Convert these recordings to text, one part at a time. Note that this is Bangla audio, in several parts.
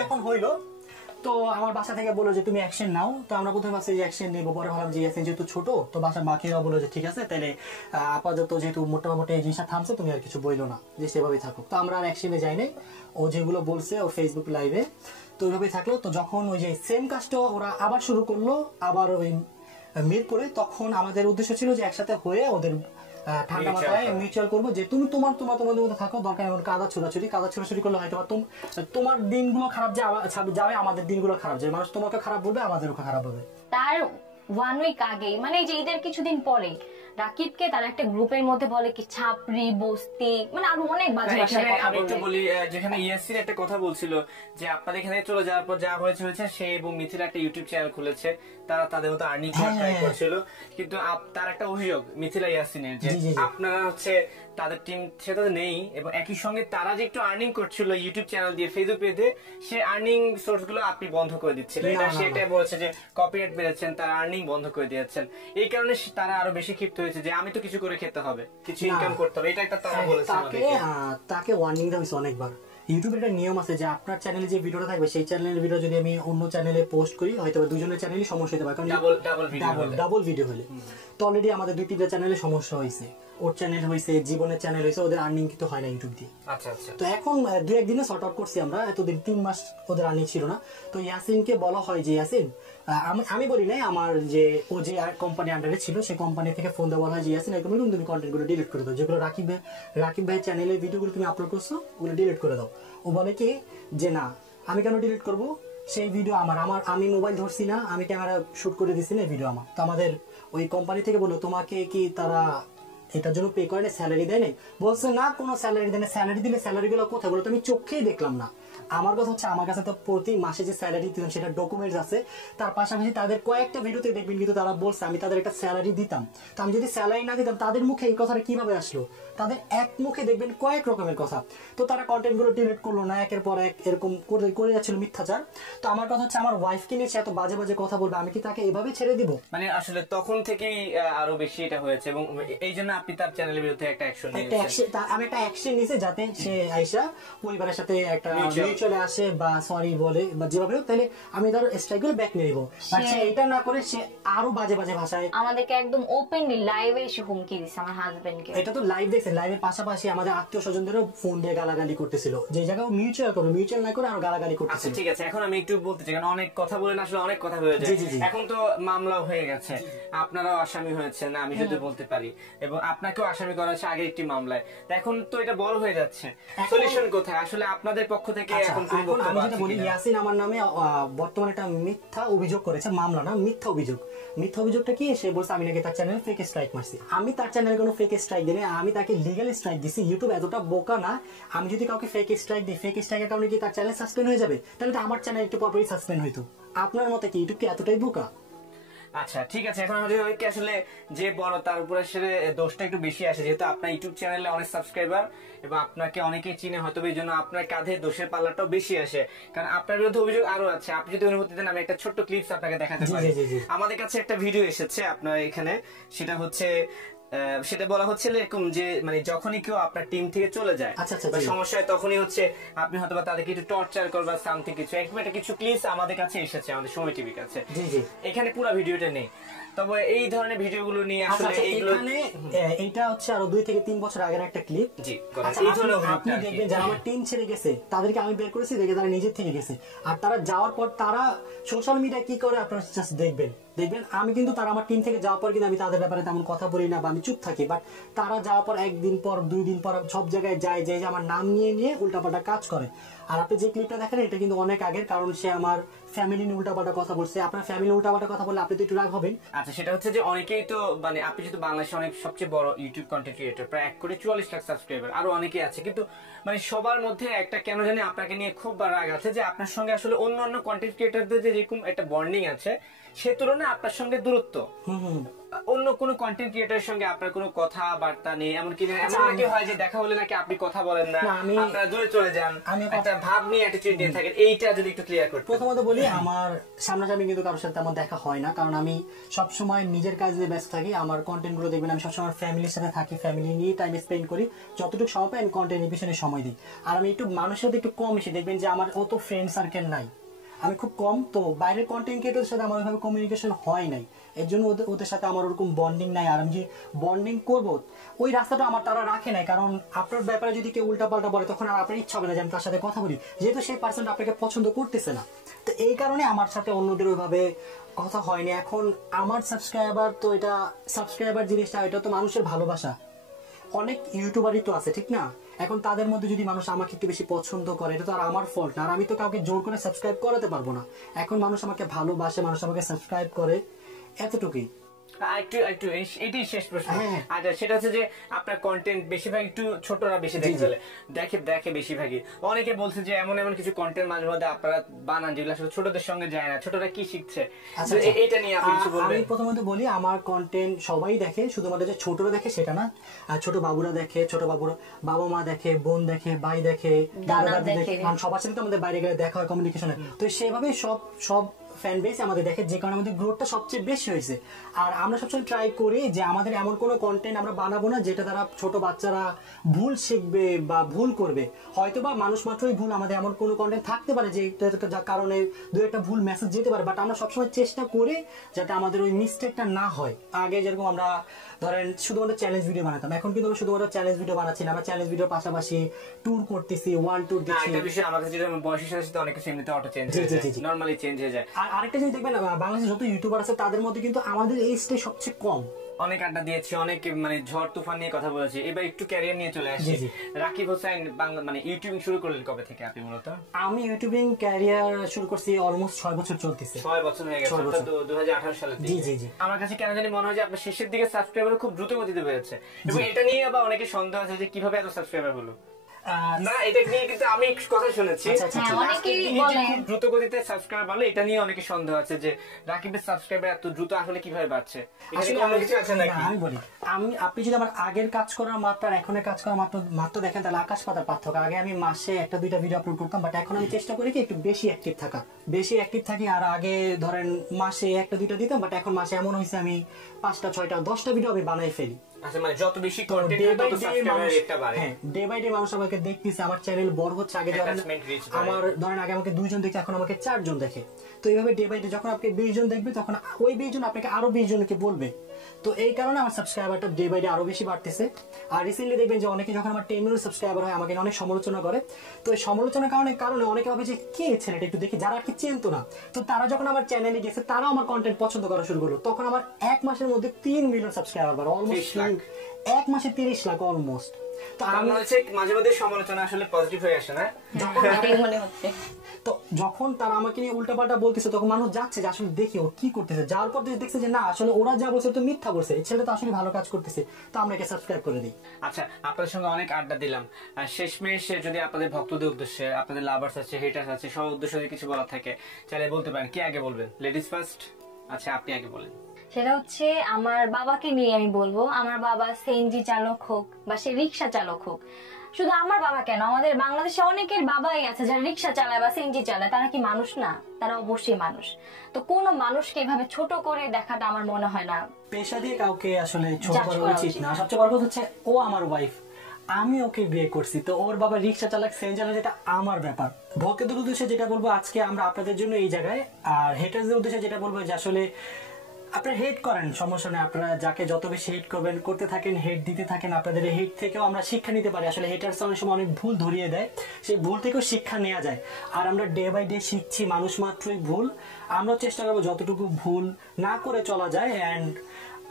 যখন হইলো তো আমার বাসা থেকে বললো যে তুমি অ্যাকশন নাও। তো আমরা প্রথমে ভাবছি যে অ্যাকশন নিবো, পরে ভাবলাম যে ইয়াসিন যেহেতু ছোট, তো বাসার মাকেরা বললো যে ঠিক আছে তাহলে আপাতত যেহেতু মোটামুটি এই জিনিসটা থামছে তুমি আর কিছু বইলো না, যে সেভাবেই থাকুক। তো আমরা আর অ্যাকশনে যাই নাই, ও যেগুলো বলছে ও ফেসবুক লাইভে তো ওইভাবেই থাকলো। তো যখন ওই যে সেম কাজটা ওরা আবার শুরু করলো আবার ওই মিরপুরে, তখন আমাদের উদ্দেশ্য ছিল যে একসাথে হয়ে ওদের ঠান্ডা মাথায় মিউচুয়াল করবো যে তুমি তোমাদের মধ্যে থাকো, দরকার এমন কাদা ছোড়াছুড়ি করলে হয়তো তোমার দিনগুলো খারাপ যাবে, আমাদের দিনগুলো খারাপ যাবে, মানুষ তোমাকে খারাপ বলবে, আমাদেরও খারাপ হবে। তার 1 উইক আগেই মানে এই যে ঈদের কিছুদিন পরে রাকিবকে তার একটা গ্রুপের মধ্যে বলে কি ছাপরি বস্তি, মানে আরো অনেক বাজে ভাষায় কথা বলে। আমি একটু বলি, যেখানে ইয়াসির একটা কথা বলছিল যে আপনাদের এখানে চলে যাওয়ার পর যা হয়েছে সে এবং মিথিলা একটা ইউটিউব চ্যানেল খুলেছে, তারা তাদের মতো আর্নিং করার ট্রাই করছিল, কিন্তু তার একটা অভিযোগ মিথিলা ইয়াসিনের যে আপনারা হচ্ছে তাদের টিম সেটাতে নেই, এবং একই সঙ্গে তারা যে একটু আর্নিং করছিল ইউটিউব চ্যানেল দিয়ে ফেসবুক পেজে, সে আর্নিং সোর্স গুলো আপনি বন্ধ করে দিচ্ছিলেন। এটা সেটাই বলেছে যে কপিরাইট বেড়েছেন, তারা আর্নিং বন্ধ করে দিয়েছেন। এই কারণে তারা আরো বেশি ক্ষিপ্ত হয়েছে যে আমি তো কিছু করে খেতে হবে, কিছু ইনকাম করতে হবে, এটা একটা তারা বলেছে। তাকে ওয়ার্নিং দেওয়া হয়েছে অনেকবার। ইউটিউবের একটা নিয়ম আছে যে আপনার চ্যানেলে যে ভিডিওটা থাকবে সেই চ্যানেলের ভিডিও যদি আমি অন্য চ্যানেলে পোস্ট করি হয়তো দুজনের চ্যানেলই সমস্যা হতে পারে, কারণ ডাবল ভিডিও হলে। তো অলরেডি আমাদের 2-3টা চ্যানেলে সমস্যা হয়েছে, ওর চ্যানেল হয়েছে, জীবনের চ্যানেল হয়েছে, ওদের আর্নিং কিন্তু হয় না ইউটিউব দিয়ে। তো এখন 2-1 দিনে সর্ট আউট করছি আমরা, এতদিন 3 মাস ওদের আর্নিং ছিল না। তো ইয়াসিনকে বলা হয় যে ইয়াসিন, আমি বলি নাই, আমার যে ও যে কোম্পানি আন্ডারে ছিল সেই কোম্পানি থেকে ফোন দেওয়া হয় যে ইয়াসিন এরকম তুমি কন্টেন্টগুলো ডিলিট করে দাও, যেগুলো রাকিব ভাই চ্যানেলের ভিডিওগুলো তুমি আপলোড করছো ওগুলো ডিলিট করে দাও। ও বলে কি যে না আমি কেন ডিলিট করবো, সেই ভিডিও আমি মোবাইল ধরছি না, আমি ক্যামেরা শুট করে দিছি না, ভিডিও আমার। তো আমাদের ওই কোম্পানি থেকে বললো তোমাকে কি তারা এটার জন্য পে করে না, স্যালারি দেয় নাই? বলছে না কোনো স্যালারি দেয় না। স্যালারি দিলে স্যালারি গুলো কোথায় বলো, তুমি চোখেই দেখলাম না। আমার কথা হচ্ছে আমার কাছে তো প্রতি মাসে যে স্যালারি দিতাম সেটা ডকুমেন্টস আছে, তার পাশাপাশি তাদের কয়েকটা ভিডিওতে দেখবেন কিন্তু তারা বলছে আমি তাদের একটা স্যালারি দিতাম। তো আমি যদি স্যালারি না দিতাম তাদের মুখে এই কথাটা কিভাবে আসলো? তাদের এক মুখে দেখবেন কয়েক রকমের কথা। তো তারা কন্টেন্ট গুলো ডিলিট করলো না, একের পর এক এরকম করে যাচ্ছিল মিথ্যাচার। তো আমার কথা হচ্ছে আমার ওয়াইফকে নিয়ে এত বাজে বাজে কথা বলবে, আমি কি তাকে এভাবে ছেড়ে দিব? মানে আসলে তখন থেকেই আরো বেশি এটা হয়েছে, এবং এই জন্য আপনি তার চ্যানেলের বিরুদ্ধে একটা অ্যাকশন নিয়েছেন। আমি একটা অ্যাকশন নিয়েছি যাতে সে আইসা পরিবারের সাথে একটা মিউচুয়ালে আসে বা সরি বলে বা যেভাবে হোক, তাহলে আমি তার স্ট্রাইকগুলো ব্যাক নিয়ে নিব। আচ্ছা এটা না করে সে আরো বাজে বাজে ভাষায় আমাদেরকে একদম ওপেনলি লাইভে এসে হুমকি দিছে আমার হাজবেন্ডকে। এটা তো লাইভ দেখছেন, লাইভের পাশাপাশি আমাদের আত্মীয় স্বজনদেরও ফোন দিয়ে গালাগালি করতেছিল, যে জায়গায় মিউচুয়াল করবে, মিউচুয়াল না করে আরো গালাগালি করতেছিল। আচ্ছা ঠিক আছে, এখন আমি একটু বলতে চাই, কারণ অনেক কথা বলেন, আসলে অনেক কথা হয়ে যায়। এখন তো মামলাও হয়ে গেছে, আপনারাও আসামি হয়েছেন আমি যদি বলতে পারি, এবং আপনাকেও আসামি করা হয়েছে আগের একটি মামলায়। এখন তো এটা বড় হয়ে যাচ্ছে, সলিউশন কোথায় আসলে আপনাদের পক্ষ থেকে? এখন আমি যেটা বলি, ইয়াসিন আমার নামে বর্তমানে একটা মিথ্যা অভিযোগ করেছে, মামলা না মিথ্যা অভিযোগ। মিথ্যা অভিযোগটা কি? সে বলছে আমি নাকি তার চ্যানেলে ফেক স্ট্রাইক মারছি। আমি তার চ্যানেলে কোনো ফেক স্ট্রাইক দিই, আমি তাকে লিগ্যাল স্ট্রাইক দিছি। ইউটিউব এতটা বোকা না, আমি যদি কাউকে ফেক স্ট্রাইক দিই, ফেক স্ট্রাইকের কারণে কি তার চ্যানেল সাসপেন্ড হয়ে যাবে? তাহলে তো আমার চ্যানেল একটু পরপরই সাসপেন্ড হইতো। আপনার মতে কি ইউটিউব কি এতটাই বোকা? আচ্ছা ঠিক আছে, এখন আমাদের আসলে যে বড় তার উপরে আসলে দোষটা একটু বেশি আসে, যেহেতু আপনার ইউটিউব চ্যানেলে অনেক সাবস্ক্রাইবার এবং আপনাকে অনেকেই চিনে, হয়তো এই জন্য আপনার কাঁধে দোষের পাল্লাটাও বেশি আসে, কারণ আপনার বিরুদ্ধে অভিযোগ আরো আছে। আপনি যদি অনুমতি দেন আমি একটা ছোট্ট ক্লিপস আপনাকে দেখাতে পারি। আমাদের কাছে একটা ভিডিও এসেছে আপনার এখানে, সেটা বলা হচ্ছে এরকম যে মানে যখনই কেউ আপনার টিম থেকে চলে যায় বা সমস্যা হয়, তখনই হচ্ছে আপনি হয়তো তাদেরকে একটু টর্চার করবা সামথিং কিছু, একটা কিছু ক্লিপস আমাদের কাছে এসেছে, আমাদের সময় টিভির কাছে। এখানে পুরো ভিডিওটা নেই, তবে এই ধরনের ভিডিওগুলো নিয়ে আসলে এইটা হচ্ছে আরো 2 থেকে 3 বছর আগের একটা ক্লিপ। আপনি দেখবেন যারা আমার টিম ছেড়ে গেছে তাদেরকে আমি বের করেছি, দেখে তারা নিজের থেকে গেছে। আর তারা যাওয়ার পর তারা সোশ্যাল মিডিয়ায় কি করে আপনারা জাস্ট দেখবেন। আমি কিন্তু তারা আমার টিম থেকে যাওয়ার পর কিন্তু আমি তাদের ব্যাপারে তেমন কথা বলি না বা আমি চুপ থাকি, বাট তারা যাওয়ার পর 1 দিন পর 2 দিন পর সব জায়গায় যায়, যে আমার নাম নিয়ে উল্টাপাল্টা কাজ করে। আর আপনি যে ক্লিপটা দেখেন এটা কিন্তু অনেক আগের, কারণ সে আমার ফ্যামিলি নিয়ে উল্টাপাল্টা কথা বলছে। আপনার ফ্যামিলি উল্টাপাল্টা কথা বললে আপনি তো একটু রাগ হবেন। আচ্ছা সেটা হচ্ছে যে অনেকেই তো মানে আপনি যেহেতু বাংলাদেশে অনেক সবচেয়ে বড় ইউটিউব কন্টেন্ট ক্রিয়েটর, প্রায় 1 কোটি 44 লাখ সাবস্ক্রাইবার, আরো অনেকেই আছে, কিন্তু মানে সবার মধ্যে একটা কেন জানি আপনাকে নিয়ে খুব রাগ আছে যে আপনার সঙ্গে আসলে অন্য কন্টেন্ট ক্রিয়েটরদের যেরকম একটা বন্ডিং আছে সে তুলনায় আপনার সঙ্গে দূরত্ব। অন্য কোনো কন্টেন্ট ক্রিয়েটরের সঙ্গে আপনার কোনো কথাবার্তা নেই, এমনকি এমন নাকি হয় যে দেখা হলে নাকি আপনি কথা বলেন না, আপনারা দূরে চলে যান, একটা ভাব নিয়ে অ্যাটিটিউড নিয়ে থাকেন, এইটা যদি একটু ক্লিয়ার করতে। প্রথমত বলি, আমার সামনাসামনি কিন্তু কারোর সাথে তেমন দেখা হয় না, কারণ আমি সবসময় নিজের কাজে ব্যস্ত থাকি। আমার কন্টেন্ট গুলো দেখবেন আমি সবসময় ফ্যামিলির সাথে থাকি, ফ্যামিলি নিয়ে টাইম স্পেন্ড করি, যতটুকু সময় পাই আমি কন্টেন্টের পিছনে সময় দিই। আর আমি একটু মানুষের সাথে একটু কম এসে দেখবেন যে আমার অত ফ্রেন্ড সার্কেল নাই, আমি খুব কম, তো বাইরের কন্টেন্ট ক্রিয়েটরের সাথে আমার ওইভাবে কমিউনিকেশন হয় নাই, এর জন্য ওদের সাথে আমার ওরকম বন্ডিং নাই। আর আমি যে বন্ডিং করবো ওই রাস্তাটা আমার তারা রাখে নাই, কারণ আপনার ব্যাপারে যদি কেউ উল্টাপাল্টা বলে তখন আর আপনার ইচ্ছা হবে না যে আমি তার সাথে কথা বলি, যেহেতু সেই পার্সনটা আপনাকে পছন্দ করতেছে না। তো এই কারণে আমার সাথে অন্যদের ওইভাবে কথা হয়নি। এখন আমার সাবস্ক্রাইবার, তো এটা সাবস্ক্রাইবার জিনিসটা এটা তো মানুষের ভালোবাসা, অনেক ইউটিউবারই তো আছে, ঠিক না? এখন তাদের মধ্যে যদি মানুষ আমাকে একটু বেশি পছন্দ করে, এটা তো আর আমার ফল্ট না, আর আমি তো কাউকে জোর করে সাবস্ক্রাইব করাতে পারবো না। এখন মানুষ আমাকে ভালোবাসে, মানুষ আমাকে সাবস্ক্রাইব করে, এতটুকুই। এটাই শেষ প্রশ্ন। আচ্ছা, সেটা হচ্ছে যে আপনার কন্টেন্ট বেশিরভাগ একটু ছোটরা বেশি দেখে ফেলে, দেখে বেশিরভাগই। অনেকে বলছে যে এমন কিছু কন্টেন্ট মাঝে মধ্যে আপনারা বানান যেগুলো আসলে ছোটদের সঙ্গে যায় না, ছোটরা কি শিখছে, এটা নিয়ে আপনি কিছু বলবেন? আমি প্রথমত বলি, আমার কন্টেন্ট সবাই দেখে, শুধুমাত্র যে ছোটরা দেখে সেটা না। আর ছোট বাবুরা দেখে, ছোট বাবুরা বাবা মা দেখে, বোন দেখে, ভাই দেখে, দাদা দাদি দেখে, কারণ সবার সাথে তো আমাদের বাইরে গেলে দেখা হয়, কমিউনিকেশনে। তো সেভাবে সব ফ্যান বেস আমাদের দেখে, যে কারণে আমাদের গ্রোথটা সবচেয়ে বেশি হয়েছে। আর আমরা সবসময় ট্রাই করি যে আমাদের এমন কোনো কন্টেন্ট আমরা বানাবো না যেটা দ্বারা ছোট বাচ্চারা ভুল শিখবে বা ভুল করবে। হয়তো বা মানুষ মাত্রই ভুল, আমাদের এমন কোনো কন্টেন্ট থাকতে পারে যে যার কারণে দু একটা ভুল মেসেজ যেতে পারে, বাট আমরা সবসময় চেষ্টা করি যাতে আমাদের ওই মিস্টেকটা না হয়। আগে যেরকম আমরা ধরেন শুধুমাত্র চ্যালেঞ্জ ভিডিও বানাতাম, এখন কিন্তু আমরা শুধুমাত্র চ্যালেঞ্জ ভিডিও বানাচ্ছি না, আমরা চ্যালেঞ্জ ভিডিওর পাশাপাশি ট্যুর করতেছি, ওয়ার্ল্ড ট্যুর দিচ্ছি। একটা বিষয় আমার কাছে যেটা বয়সের সাথে সাথে অনেক কিছু এমনিতে অটো চেঞ্জ হয়ে যায়, নরমালি চেঞ্জ হয়ে যায়। আর আরেকটা জিনিস দেখবেন, বাংলাদেশে যত ইউটিউবার আছে তাদের মধ্যে কিন্তু আমাদের এইজটাই সবচেয়ে কম। অনেক আড্ডা দিয়েছি, অনেক ঝড় তুফান নিয়ে কথা বলেছি। এবার একটু ক্যারিয়ার নিয়ে চলে আসছি। রাকিব হোসেন ইউটিউবিং শুরু করলেন কবে থেকে আপনি? মূলত আমি ইউটিউবিং ক্যারিয়ার শুরু করছি অলমোস্ট 6 বছর চলতেছে। 6 বছর হয়ে গেছে, অর্থাৎ 2018 সালে। জি। আমার কাছে কেন জানি মনে হয় যে আপনার শেষের দিকে সাবস্ক্রাইবার খুব দ্রুত গতিতে বেড়েছে, এবং এটা নিয়ে আবার অনেকে সন্দেহ আছে যে কিভাবে এত সাবস্ক্রাইবার হলো। না, এটা নিয়ে কিন্তু আমি কথা শুনেছি, খুব দ্রুত গতিতে সাবস্ক্রাইবার বাড়লো, এটা নিয়ে অনেকে সন্দেহ আছে যে রাকিবের সাবস্ক্রাইবার এত দ্রুত আসলে কিভাবে বাড়ছে। আমি বলি, আপনি যদি আমার আগের কাজ করার মাত্রা আর এখনের কাজ করার মাত্র দেখেন, তাহলে আকাশ পাতার পার্থক্য। আগে আমি মাসে 1-2টা ভিডিও আপলোড করতাম, বাট এখন আমি চেষ্টা করি কি একটু বেশি অ্যাক্টিভ থাকি। আর আগে ধরেন মাসে 1-2টা দিতাম, বাট এখন মাসে এমন হয়েছে আমি 5টা 6টা 10টা ভিডিও আমি বানাই ফেলি। আচ্ছা, যত বেশি কন্টেন্ট তত সাবস্ক্রাইবার রেটটা বাড়ে। হ্যাঁ, ডে বাই ডে মানুষ আমাকে দেখতেছে, আমার চ্যানেল বড় হচ্ছে। আগে ধরেন আগে আমাকে 2 জন দেখছে, এখন আমাকে 4 জন দেখে। তো এইভাবে ডে বাই ডে যখন আপনি 20 জন দেখবে, তখন ওই 20 জন আপনাকে আরো 20 জনকে বলবে। তো এই কারণে আমার সাবস্ক্রাইবারটা ডে বাই ডে আরো বেশি বাড়তেছে। আর রিসেন্টলি দেখবেন যে অনেকে যখন আমার 10 মিলিয়ন সাবস্ক্রাইবার হয়, আমাকে অনেক সমালোচনা করে। তো এই সমালোচনার কারণে অনেকে ভাবে যে কে ছেলেটা, একটু দেখি, যারা আর কি চেনতো না। তো তারা যখন আমার চ্যানেলে গেছে, তারাও আমার কন্টেন্ট পছন্দ করা শুরু করলো। তখন আমার 1 মাসের মধ্যে 3 মিলিয়ন সাবস্ক্রাইবার বাড়ে, অলমোস্ট 1 মাসে 30 লাখ অলমোস্ট। তো আমি হচ্ছে মাঝে মধ্যে সমালোচনা আসলে পজিটিভ হয়ে আসে না, তো যখন তারা আমাকে নিয়ে উল্টাপাল্টা বলতেছে, তখন মানুষ যাচ্ছে যে আসলে দেখি ও কি করতেছে। যাওয়ার পর দেখছে যে না, আসলে ওরা যা বলছে তো মিথ্যা বলছে, এই ছেলেটা তো আসলে ভালো কাজ করতেছে, তো আমরা একে সাবস্ক্রাইব করে দিই। আচ্ছা, আপনাদের সঙ্গে অনেক আড্ডা দিলাম। শেষমেশ যদি আপনাদের ভক্তদের উদ্দেশ্যে, আপনাদের লাভার্স আছে, হেটার্স আছে, সব উদ্দেশ্যে যদি কিছু বলার থাকে চাইলে বলতে পারেন। কি আগে বলবেন? Ladies first. আচ্ছা, আপনি আগে বলেন। সেটা হচ্ছে আমার বাবাকে নিয়ে আমি বলবো। আমার বাবা সিএনজি চালক হোক বা সে রিক্সা চালক হোক, শুধু আমার বাবা কেন, আমাদের বাংলাদেশে অনেকের বাবাই আছে যারা রিক্সা চালায় বা সিএনজি চালায়। তারা কি মানুষ না? তারা অবশ্যই মানুষ। তো কোন মানুষকে এভাবে ছোট করে দেখাটা আমার মনে হয় না। পেশা দিয়ে কাউকে আসলে ছোট করা উচিত না। সবচেয়ে বড় কথা হচ্ছে ও আমার ওয়াইফ, আমি ওকে বিয়ে করছি, তো ওর বাবা রিক্সা চালাক, সিএনজি চালাক, যেটা আমার ব্যাপার। ভক্তদের উদ্দেশ্যে যেটা বলবো আজকে আমরা আপনাদের জন্য এই জায়গায়, আর হেটার্সদের উদ্দেশ্যে যেটা বলবো যে আসলে আপনারা হেট করেন, সমস্যা নেই, আপনারা যাকে যত বেশি হেট করবেন, করতে থাকেন, হেট দিতে থাকেন। আপনাদের এই হেট থেকেও আমরা শিক্ষা নিতে পারি। আসলে হেটার্স অনেক সময় অনেক ভুল ধরিয়ে দেয়, সেই ভুল থেকেও শিক্ষা নেওয়া যায়। আর আমরা ডে বাই ডে শিখছি, মানুষ মাত্রই ভুল। আমরা চেষ্টা করবো যতটুকু ভুল না করে চলা যায়। অ্যান্ড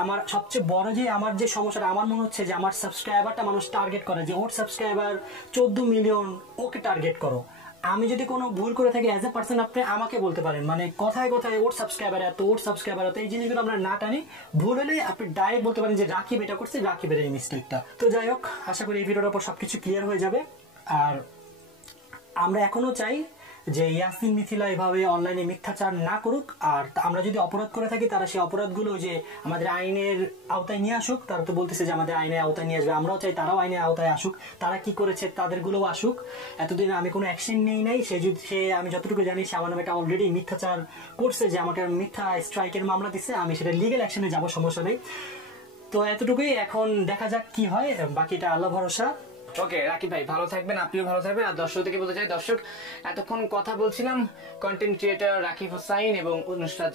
আমার সবচেয়ে বড় যে আমার যে সমস্যাটা আমার মনে হচ্ছে যে আমার সাবস্ক্রাইবারটা মানুষ টার্গেট করে, যে ওর সাবস্ক্রাইবার 14 মিলিয়ন, ওকে টার্গেট করো। আমি যদি কোনো ভুল করে থাকি, অ্যাজ এ পার্সন আপনি আমাকে বলতে পারেন, মানে কথায় কথায় ওর সাবস্ক্রাইবার এত, ওর সাবস্ক্রাইবার এত, এই জিনিসগুলো আমরা না টানি। ভুল হলে আপনি ডাইরেক্ট বলতে পারেন যে রাকিব এটা করছে, রাকিবের এই মিস্টেকটা। তো যাই হোক, আশা করি এই ভিডিওটার পর সবকিছু ক্লিয়ার হয়ে যাবে। আর আমরা এখনো চাই যে ইয়াসিন মিথিলা এভাবে অনলাইনে মিথ্যাচার না করুক, আর আমরা যদি অপরাধ করে থাকি তারা সেই অপরাধগুলো যে আমাদের আইনের আওতায় নিয়ে আসুক। তারা তো বলতেছে যে আমাদের আইনের আওতায় নিয়ে আসবে, আমরাও চাই তারাও আইনের আওতায় আসুক, তারা কি করেছে তাদেরগুলোও আসুক। এতদিন আমি কোনো অ্যাকশন নেই নাই, সে আমি যতটুকু জানি সে আমার নামে একটা অলরেডি মিথ্যাচার করছে, যে আমাকে মিথ্যা স্ট্রাইকের মামলা দিচ্ছে, আমি সেটা লিগ্যাল অ্যাকশনে যাবো, সমস্যা নেই। তো এতটুকুই, এখন দেখা যাক কি হয়, বাকিটা আল্লাহ ভরসা। ওকে রাকিব ভাই, ভালো থাকবেন, আপনিও ভালো থাকবেন। আর দর্শক থেকে বলতে চাই, দর্শক এতক্ষণ কথা বলছিলাম কন্টেন্ট ক্রিয়েটর রাকিব হোসাইন এবং নুসরাত